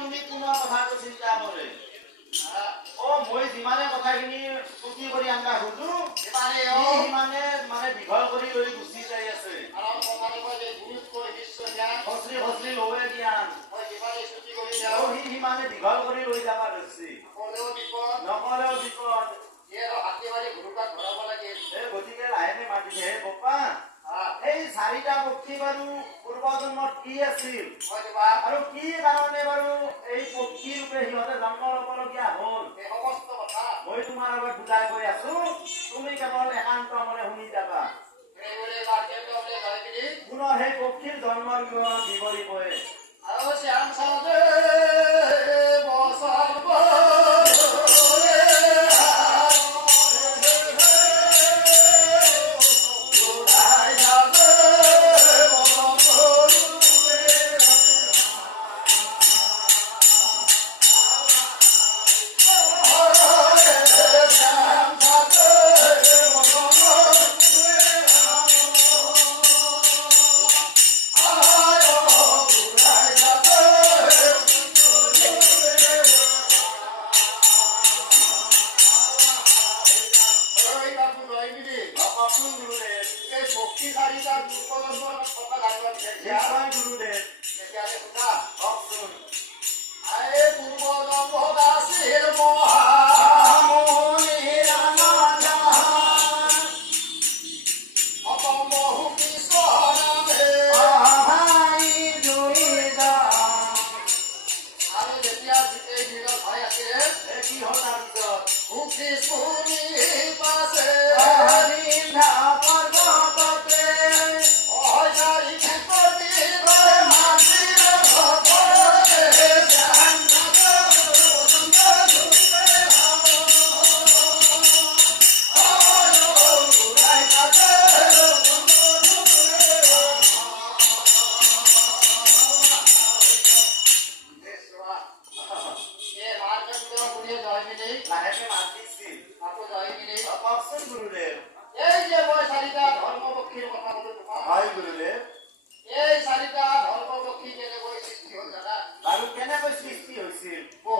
তুমি কোনো কথাটো চিন্তা কৰে মই যিমানে কথাখিনি পুতি কৰি আনবা সুধো সিমানে মানে দীঘল কৰি লৈ গুচি যাই আছে। এই চাৰিটা পক্ষী বাৰু পূৰ্বজন্মত কি আছিল? আৰু কি কাৰণে বাৰু এই পক্ষী ৰূপে সিহঁতে জন্ম ল'বলগীয়া হ'ল? মই তোমাৰ আগত বুজাই কৈ আছো। তুমি কেৱল একান্ত মনে শুনি যাবা। পুনৰ সেই পক্ষীৰ জন্মৰ বিৱৰণ বিৱৰিবই। আৰু শ্যাম চাওঁতে বছৰ esse. Pô,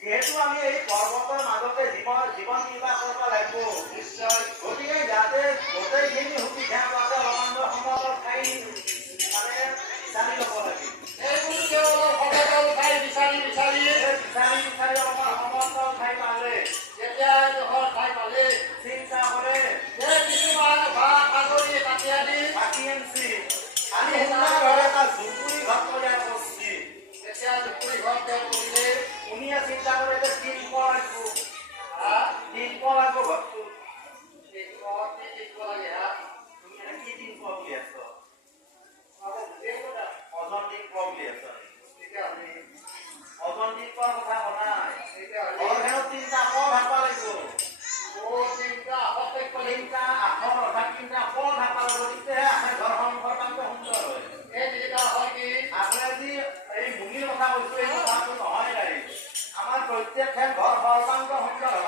এতিয়া আমি এই পৰ্বতৰ মাজতে জীৱন জীৱন নিৰ্বাহ কৰিব লাগিব। নিশ্চয়। গতিকে যাতে গোটেইখিনি সুবিধা পাতে অৰণ্য সমতল ঠাই মানে বিচাৰি ল'ব লাগে। সেইবোৰ কেৱল সমতল ঠাই বিচাৰি বিচাৰি বিচাৰি প্ৰত্যেকখন ঘৰ সৰ্বাংগ সুন্দৰ হয়